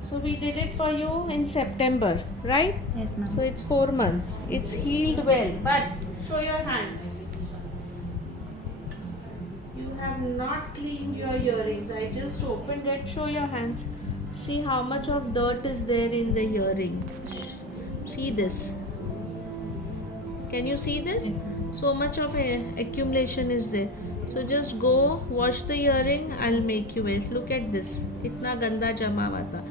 So we did it for you in September, right? Yes, ma'am. So it's 4 months. It's healed well. But show your hands. You have not cleaned your earrings. I just opened it. Show your hands. See how much of dirt is there in the earring. See this. Can you see this? Yes, ma'am. So much of accumulation is there. So just go wash the earring. I'll make you wear. Look at this. इतना गंदा जमा हुआ था.